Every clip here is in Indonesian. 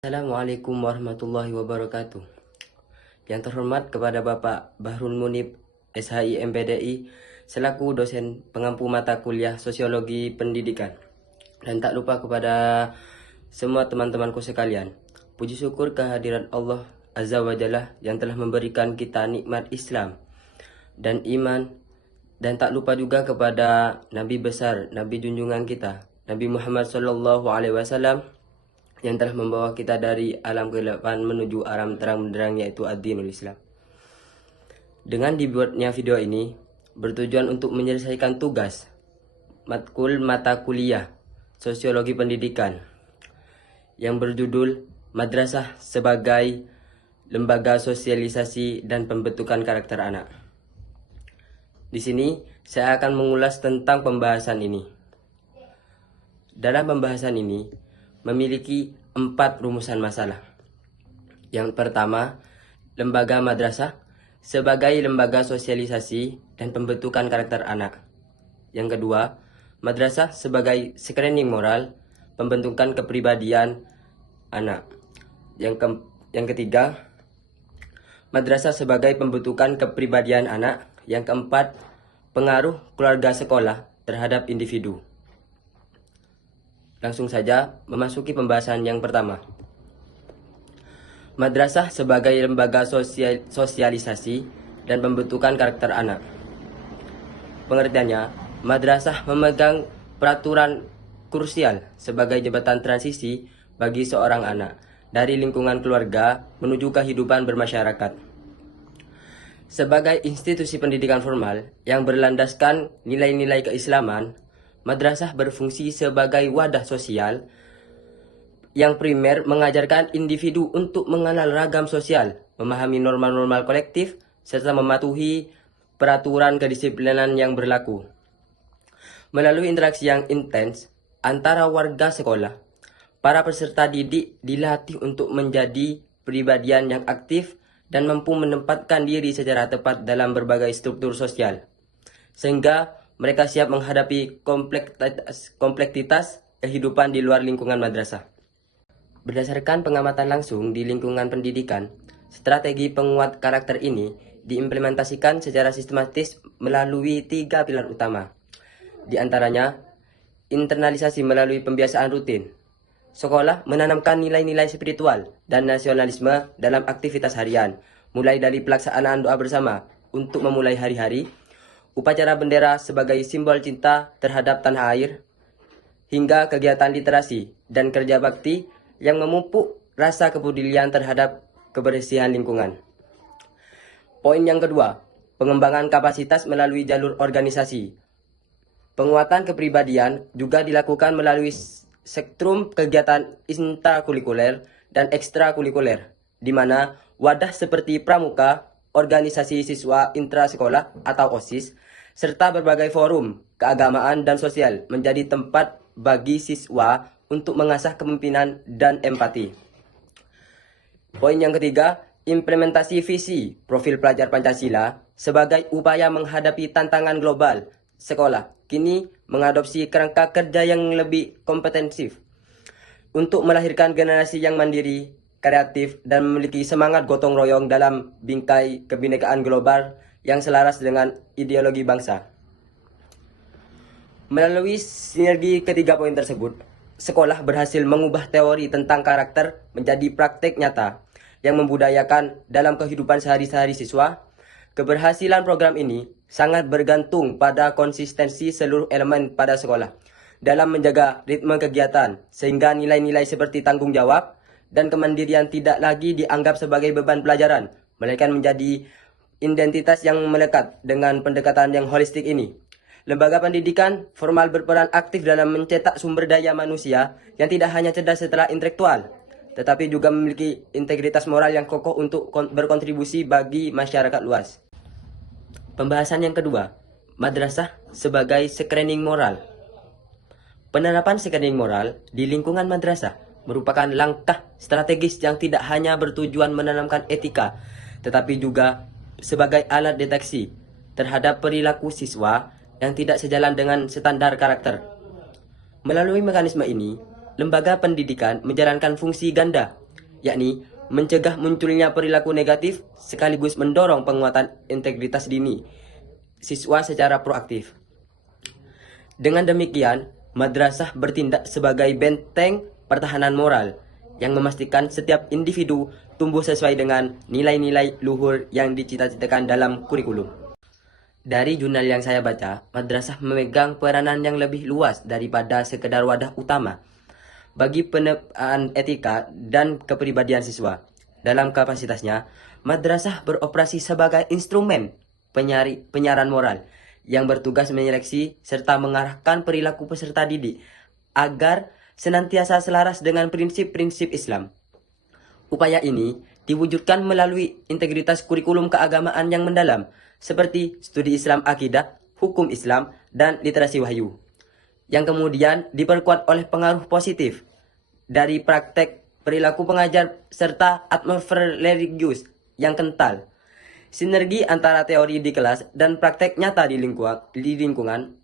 Assalamualaikum warahmatullahi wabarakatuh. Yang terhormat kepada Bapak Bahrul Munib, SHI MPDI, selaku dosen pengampu mata kuliah Sosiologi Pendidikan. Dan tak lupa kepada semua teman-temanku sekalian. Puji syukur kehadirat Allah Azza wa Jalla yang telah memberikan kita nikmat Islam dan iman. Dan tak lupa juga kepada Nabi besar, Nabi junjungan kita, Nabi Muhammad SAW, yang telah membawa kita dari alam kegelapan menuju alam terang benderang, yaitu ad-dinul Islam. Dengan dibuatnya video ini bertujuan untuk menyelesaikan tugas matkul mata kuliah Sosiologi Pendidikan yang berjudul Madrasah sebagai Lembaga Sosialisasi dan Pembentukan Karakter Anak. Di sini saya akan mengulas tentang pembahasan ini. Dalam pembahasan ini memiliki 4 rumusan masalah. Yang pertama, lembaga madrasah sebagai lembaga sosialisasi dan pembentukan karakter anak. Yang kedua, madrasah sebagai screening moral, pembentukan kepribadian anak. Yang ketiga, madrasah sebagai pembentukan kepribadian anak. Yang keempat, pengaruh keluarga sekolah terhadap individu. Langsung saja memasuki pembahasan yang pertama. Madrasah sebagai lembaga sosialisasi dan pembentukan karakter anak. Pengertiannya, madrasah memegang peraturan krusial sebagai jembatan transisi bagi seorang anak dari lingkungan keluarga menuju kehidupan bermasyarakat. Sebagai institusi pendidikan formal yang berlandaskan nilai-nilai keislaman, madrasah berfungsi sebagai wadah sosial yang primer mengajarkan individu untuk mengenal ragam sosial, memahami norma-norma kolektif, serta mematuhi peraturan kedisiplinan yang berlaku. Melalui interaksi yang intens antara warga sekolah, para peserta didik dilatih untuk menjadi pribadian yang aktif dan mampu menempatkan diri secara tepat dalam berbagai struktur sosial, sehingga mereka siap menghadapi kompleksitas kehidupan di luar lingkungan madrasah. Berdasarkan pengamatan langsung di lingkungan pendidikan, strategi penguat karakter ini diimplementasikan secara sistematis melalui 3 pilar utama. Di antaranya, internalisasi melalui pembiasaan rutin. Sekolah menanamkan nilai-nilai spiritual dan nasionalisme dalam aktivitas harian, mulai dari pelaksanaan doa bersama untuk memulai hari-hari, upacara bendera sebagai simbol cinta terhadap tanah air, hingga kegiatan literasi dan kerja bakti yang memupuk rasa kepedulian terhadap kebersihan lingkungan. Poin yang kedua, pengembangan kapasitas melalui jalur organisasi. Penguatan kepribadian juga dilakukan melalui spektrum kegiatan intrakurikuler dan ekstrakurikuler, di mana wadah seperti pramuka, organisasi siswa intrasekolah atau OSIS, serta berbagai forum keagamaan dan sosial menjadi tempat bagi siswa untuk mengasah kepemimpinan dan empati. Poin yang ketiga, implementasi visi profil pelajar Pancasila sebagai upaya menghadapi tantangan global. Sekolah kini mengadopsi kerangka kerja yang lebih kompetensif untuk melahirkan generasi yang mandiri, kreatif, dan memiliki semangat gotong royong dalam bingkai kebinekaan global yang selaras dengan ideologi bangsa. Melalui sinergi ketiga poin tersebut, sekolah berhasil mengubah teori tentang karakter menjadi praktek nyata yang membudayakan dalam kehidupan sehari-hari siswa. Keberhasilan program ini sangat bergantung pada konsistensi seluruh elemen pada sekolah dalam menjaga ritme kegiatan, sehingga nilai-nilai seperti tanggung jawab dan kemandirian tidak lagi dianggap sebagai beban pelajaran, melainkan menjadi identitas yang melekat. Dengan pendekatan yang holistik ini, lembaga pendidikan formal berperan aktif dalam mencetak sumber daya manusia yang tidak hanya cerdas secara intelektual, tetapi juga memiliki integritas moral yang kokoh untuk berkontribusi bagi masyarakat luas. Pembahasan yang kedua, madrasah sebagai screening moral. Penerapan screening moral di lingkungan madrasah merupakan langkah strategis yang tidak hanya bertujuan menanamkan etika, tetapi juga sebagai alat deteksi terhadap perilaku siswa yang tidak sejalan dengan standar karakter. Melalui mekanisme ini, lembaga pendidikan menjalankan fungsi ganda yakni mencegah munculnya perilaku negatif sekaligus mendorong penguatan integritas dini siswa secara proaktif. Dengan demikian, madrasah bertindak sebagai benteng pertahanan moral yang memastikan setiap individu tumbuh sesuai dengan nilai-nilai luhur yang dicita-citakan dalam kurikulum. Dari jurnal yang saya baca, madrasah memegang peranan yang lebih luas daripada sekedar wadah utama bagi penempaan etika dan kepribadian siswa. Dalam kapasitasnya, madrasah beroperasi sebagai instrumen penyiaran moral yang bertugas menyeleksi serta mengarahkan perilaku peserta didik agar senantiasa selaras dengan prinsip-prinsip Islam. Upaya ini diwujudkan melalui integritas kurikulum keagamaan yang mendalam, seperti studi Islam akidah, hukum Islam, dan literasi wahyu, yang kemudian diperkuat oleh pengaruh positif dari praktek perilaku pengajar serta atmosfer religius yang kental. Sinergi antara teori di kelas dan praktek nyata di lingkungan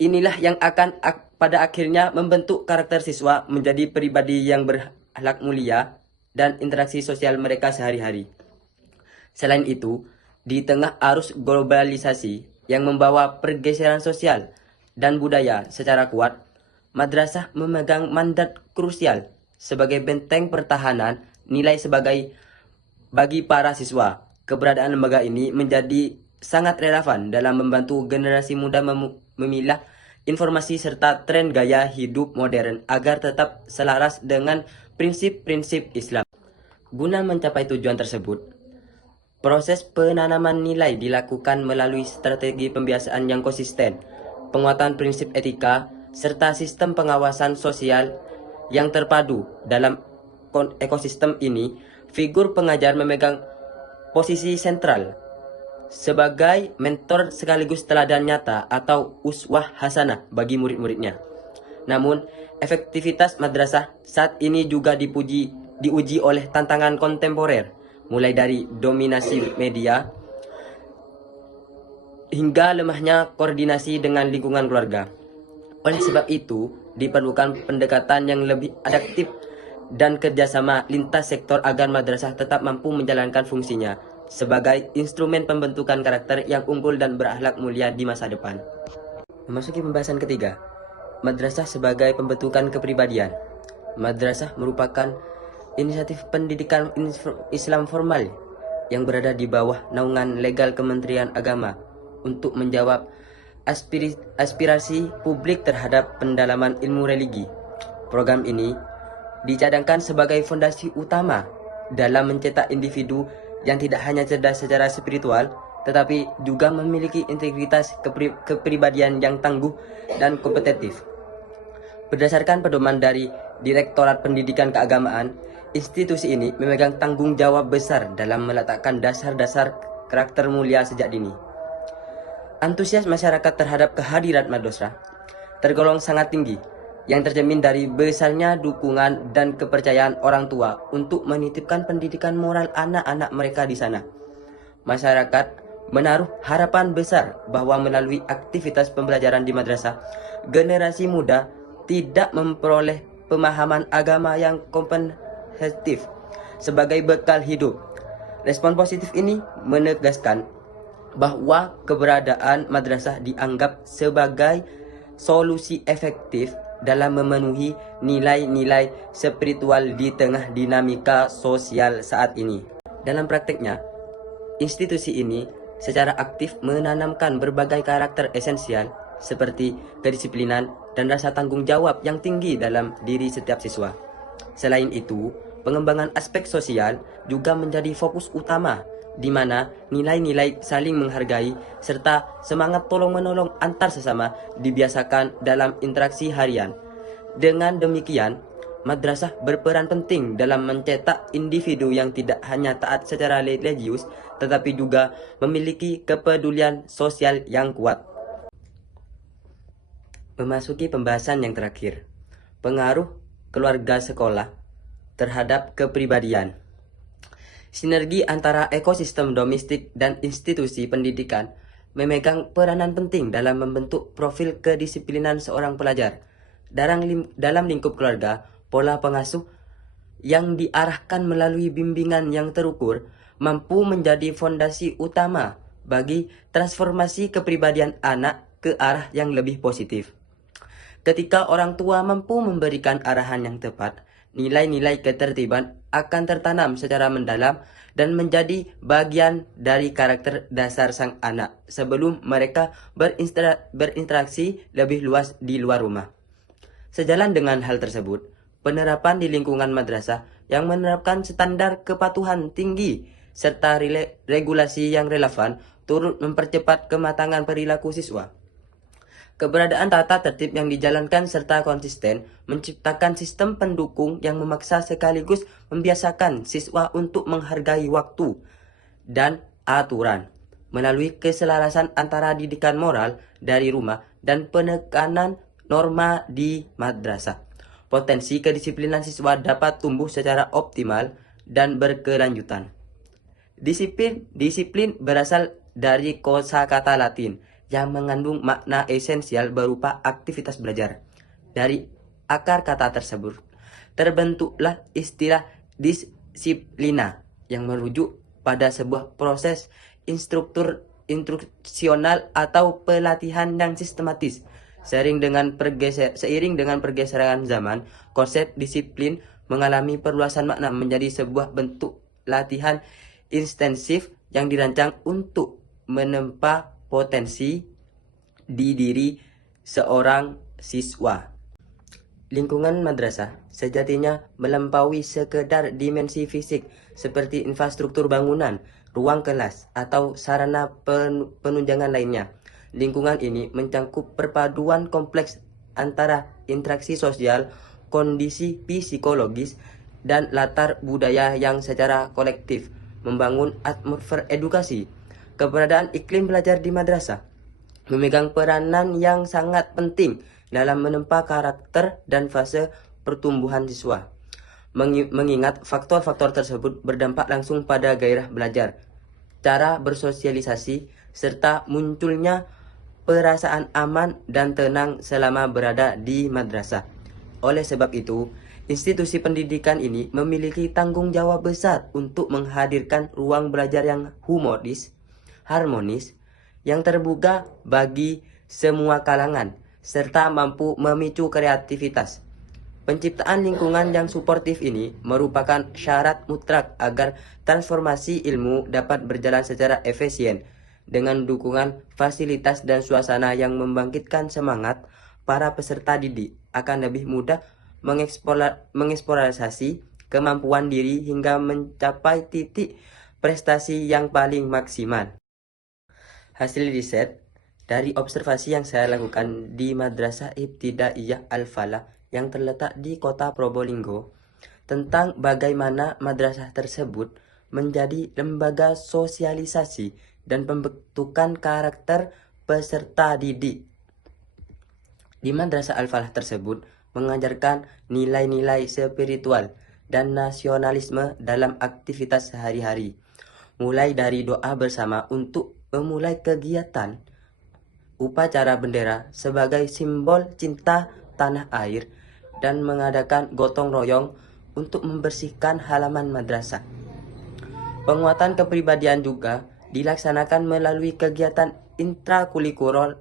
inilah yang akan pada akhirnya membentuk karakter siswa menjadi pribadi yang berakhlak mulia dan interaksi sosial mereka sehari-hari. Selain itu, di tengah arus globalisasi yang membawa pergeseran sosial dan budaya secara kuat, madrasah memegang mandat krusial sebagai benteng pertahanan nilai bagi para siswa. Keberadaan lembaga ini menjadi sangat relevan dalam membantu generasi muda memilah informasi serta tren gaya hidup modern agar tetap selaras dengan prinsip-prinsip Islam. Guna mencapai tujuan tersebut, proses penanaman nilai dilakukan melalui strategi pembiasaan yang konsisten, penguatan prinsip etika, serta sistem pengawasan sosial yang terpadu. Dalam ekosistem ini, figur pengajar memegang posisi sentral sebagai mentor sekaligus teladan nyata atau uswah hasanah bagi murid-muridnya. Namun, efektivitas madrasah saat ini juga diuji oleh tantangan kontemporer, mulai dari dominasi media hingga lemahnya koordinasi dengan lingkungan keluarga. Oleh sebab itu, diperlukan pendekatan yang lebih adaptif dan kerjasama lintas sektor agar madrasah tetap mampu menjalankan fungsinya sebagai instrumen pembentukan karakter yang unggul dan berakhlak mulia di masa depan. Memasuki pembahasan ketiga, madrasah sebagai pembentukan kepribadian. Madrasah merupakan inisiatif pendidikan Islam formal yang berada di bawah naungan legal Kementerian Agama untuk menjawab aspirasi publik terhadap pendalaman ilmu religi. Program ini dicadangkan sebagai fondasi utama dalam mencetak individu yang tidak hanya cerdas secara spiritual, tetapi juga memiliki integritas kepribadian yang tangguh dan kompetitif. Berdasarkan pedoman dari Direktorat Pendidikan Keagamaan, institusi ini memegang tanggung jawab besar dalam meletakkan dasar-dasar karakter mulia sejak dini. Antusias masyarakat terhadap kehadiran madrasah tergolong sangat tinggi, yang tercermin dari besarnya dukungan dan kepercayaan orang tua untuk menitipkan pendidikan moral anak-anak mereka di sana. Masyarakat menaruh harapan besar bahwa melalui aktivitas pembelajaran di madrasah, generasi muda tidak memperoleh pemahaman agama yang komprehensif sebagai bekal hidup. Respon positif ini menegaskan bahwa keberadaan madrasah dianggap sebagai solusi efektif dalam memenuhi nilai-nilai spiritual di tengah dinamika sosial saat ini. Dalam prakteknya, institusi ini secara aktif menanamkan berbagai karakter esensial seperti kedisiplinan dan rasa tanggung jawab yang tinggi dalam diri setiap siswa. Selain itu, pengembangan aspek sosial juga menjadi fokus utama, di mana nilai-nilai saling menghargai serta semangat tolong-menolong antar sesama dibiasakan dalam interaksi harian. Dengan demikian, madrasah berperan penting dalam mencetak individu yang tidak hanya taat secara religius, tetapi juga memiliki kepedulian sosial yang kuat. Memasuki pembahasan yang terakhir, pengaruh keluarga sekolah terhadap kepribadian. Sinergi antara ekosistem domestik dan institusi pendidikan memegang peranan penting dalam membentuk profil kedisiplinan seorang pelajar. Dalam lingkup keluarga, pola pengasuh yang diarahkan melalui bimbingan yang terukur mampu menjadi fondasi utama bagi transformasi kepribadian anak ke arah yang lebih positif. Ketika orang tua mampu memberikan arahan yang tepat, nilai-nilai ketertiban akan tertanam secara mendalam dan menjadi bagian dari karakter dasar sang anak sebelum mereka berinteraksi lebih luas di luar rumah. Sejalan dengan hal tersebut, penerapan di lingkungan madrasah yang menerapkan standar kepatuhan tinggi serta regulasi yang relevan turut mempercepat kematangan perilaku siswa. Keberadaan tata tertib yang dijalankan serta konsisten menciptakan sistem pendukung yang memaksa sekaligus membiasakan siswa untuk menghargai waktu dan aturan. Melalui keselarasan antara didikan moral dari rumah dan penekanan norma di madrasah, potensi kedisiplinan siswa dapat tumbuh secara optimal dan berkelanjutan. Disiplin berasal dari kosakata Latin yang mengandung makna esensial berupa aktivitas belajar. Dari akar kata tersebut, terbentuklah istilah disiplina yang merujuk pada sebuah proses instruksional atau pelatihan yang sistematis. Seiring dengan pergeseran zaman, konsep disiplin mengalami perluasan makna menjadi sebuah bentuk latihan intensif yang dirancang untuk menempa potensi di diri seorang siswa. Lingkungan madrasah sejatinya melampaui sekedar dimensi fisik seperti infrastruktur bangunan, ruang kelas, atau sarana penunjangan lainnya. Lingkungan ini mencakup perpaduan kompleks antara interaksi sosial, kondisi psikologis, dan latar budaya yang secara kolektif membangun atmosfer edukasi. Keberadaan iklim belajar di madrasah memegang peranan yang sangat penting dalam menempa karakter dan fase pertumbuhan siswa. Mengingat faktor-faktor tersebut berdampak langsung pada gairah belajar, cara bersosialisasi, serta munculnya perasaan aman dan tenang selama berada di madrasah. Oleh sebab itu, institusi pendidikan ini memiliki tanggung jawab besar untuk menghadirkan ruang belajar yang harmonis, yang terbuka bagi semua kalangan, serta mampu memicu kreativitas. Penciptaan lingkungan yang suportif ini merupakan syarat mutlak agar transformasi ilmu dapat berjalan secara efisien. Dengan dukungan fasilitas dan suasana yang membangkitkan semangat, para peserta didik akan lebih mudah mengeksplorasi kemampuan diri hingga mencapai titik prestasi yang paling maksimal. Hasil riset dari observasi yang saya lakukan di Madrasah Ibtidaiyah Al-Falah yang terletak di kota Probolinggo tentang bagaimana madrasah tersebut menjadi lembaga sosialisasi dan pembentukan karakter peserta didik. Di Madrasah Al-Falah tersebut mengajarkan nilai-nilai spiritual dan nasionalisme dalam aktivitas sehari-hari, mulai dari doa bersama untuk memulai kegiatan, upacara bendera sebagai simbol cinta tanah air, dan mengadakan gotong royong untuk membersihkan halaman madrasah. Penguatan kepribadian juga dilaksanakan melalui kegiatan intrakurikuler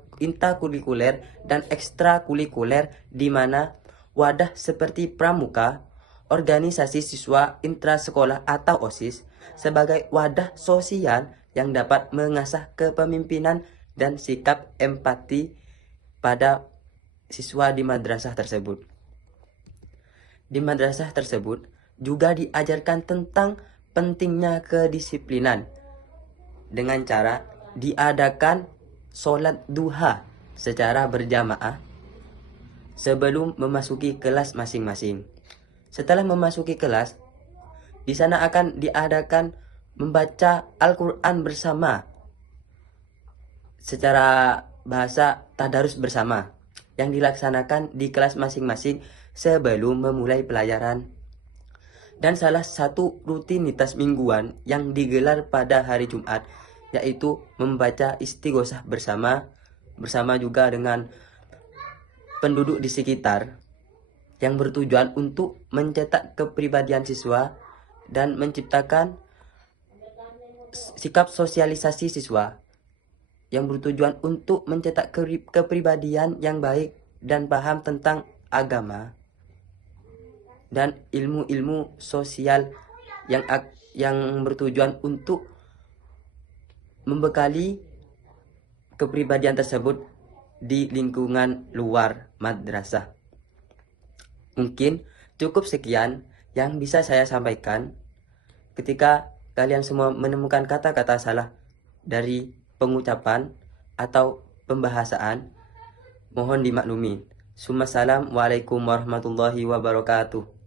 dan ekstrakurikuler di mana wadah seperti pramuka, organisasi siswa intrasekolah atau OSIS sebagai wadah sosial yang dapat mengasah kepemimpinan dan sikap empati pada siswa di madrasah tersebut. Di madrasah tersebut juga diajarkan tentang pentingnya kedisiplinan dengan cara diadakan sholat duha secara berjamaah sebelum memasuki kelas masing-masing. Setelah memasuki kelas, di sana akan diadakan membaca Al-Quran bersama secara bahasa tadarus bersama yang dilaksanakan di kelas masing-masing sebelum memulai pelajaran. Dan salah satu rutinitas mingguan yang digelar pada hari Jumat yaitu membaca istighosah bersama juga dengan penduduk di sekitar. yang bertujuan untuk mencetak kepribadian siswa dan menciptakan sikap sosialisasi siswa yang bertujuan untuk mencetak kepribadian yang baik dan paham tentang agama dan ilmu-ilmu sosial yang bertujuan untuk membekali kepribadian tersebut di lingkungan luar madrasah. Mungkin cukup sekian yang bisa saya sampaikan. Ketika kalian semua menemukan kata-kata salah dari pengucapan atau pembahasaan, mohon dimaklumi. Assalamualaikum warahmatullahi wabarakatuh.